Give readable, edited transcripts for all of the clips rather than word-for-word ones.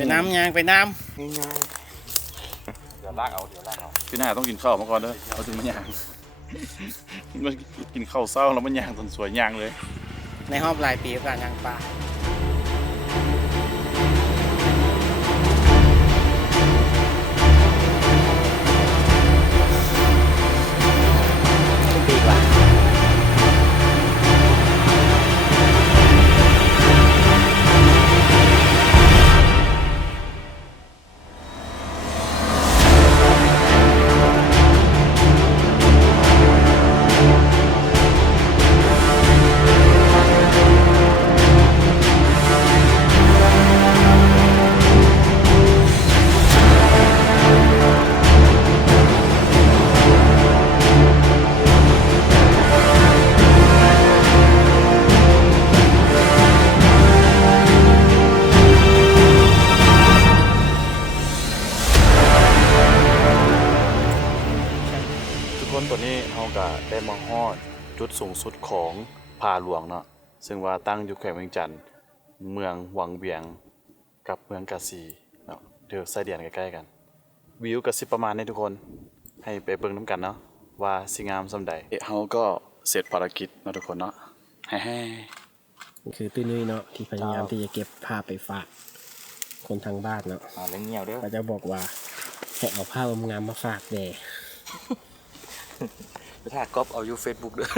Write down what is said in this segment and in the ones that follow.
ไปน้ำยางไปน้ง่ายเดี๋ยวลากเอาพี่หน้าต้องกินข้าวมาก่อนเด้อเราถึงมันย่างมันกินข้าวเศร้าแล้วมันย่างจนสวยย่างเลย ในรอบหลายปีการยางปลาปีกว่าตัวนี้เราก็ได้มาฮอดจุดสูงสุดของผาหลวงเนาะซึ่งว่าตั้งอยู่แขวงเวียงจันทน์เมืองวังเวียงกับเมืองกาสีเนาะเดี๋ยวใส่เดียนใกล้ๆกันวิวก็สิประมาณนี้ทุกคนให้ไปเบิ่งน้ำกันเนาะว่าสิงามส่ำใดเฮาก็เสร็จภารกิจเนาะทุกคนเนาะแฮ่คือตุ้ยนุ้ยเนาะที่พยายามที่จะเก็บภาพไปฝากคนทางบ้านเนาะเล่นเงียวเด้อเขาจะบอกว่าให้เอาภาพงามมาฝากแด่ไปถ่ายก๊อปเอาอยู่ Facebook ด้วย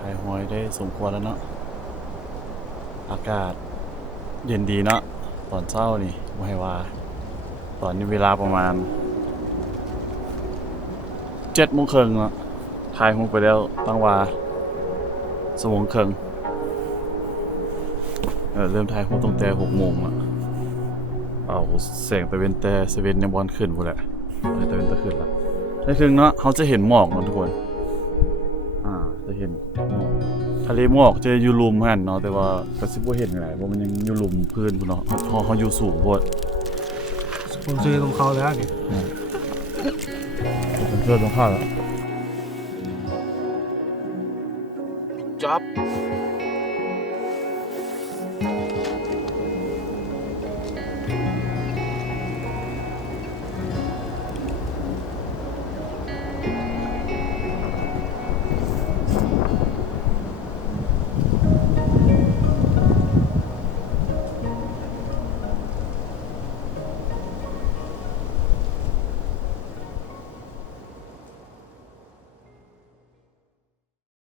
ถ่ายหอยได้สมควรแล้วเนาะอากาศเย็นดีเนาะตอนเช้านี่บ่ให้ว่าตอนนี้เวลาประมาณ7:30นเนาะถ่ายรูปไปแล้วตั้งว่า1:30 นเริ่มถ่ายรูปตั้งแต่6:00 นอ่ะแสงตะเวนแต่เซเว่นยังบ่ขึ้นพุ่นแหละตะเวนตะขึ้นละในถึงเนาะเฮาจะเห็นหมอกเนาะทุกคนจะเห็นทะเลหมอกจะอยู่ลุ่มหั่นเนาะแต่ว่าก็สิบ่เห็นไงเพราะมันยังอยู่ลุ่มพื้นพุ่นเนาะเฮาอยู่สูงโพดผมซื้อตรงเขาแล้วนี่ผมเจอตรงข้าวแล้วจ๊อบ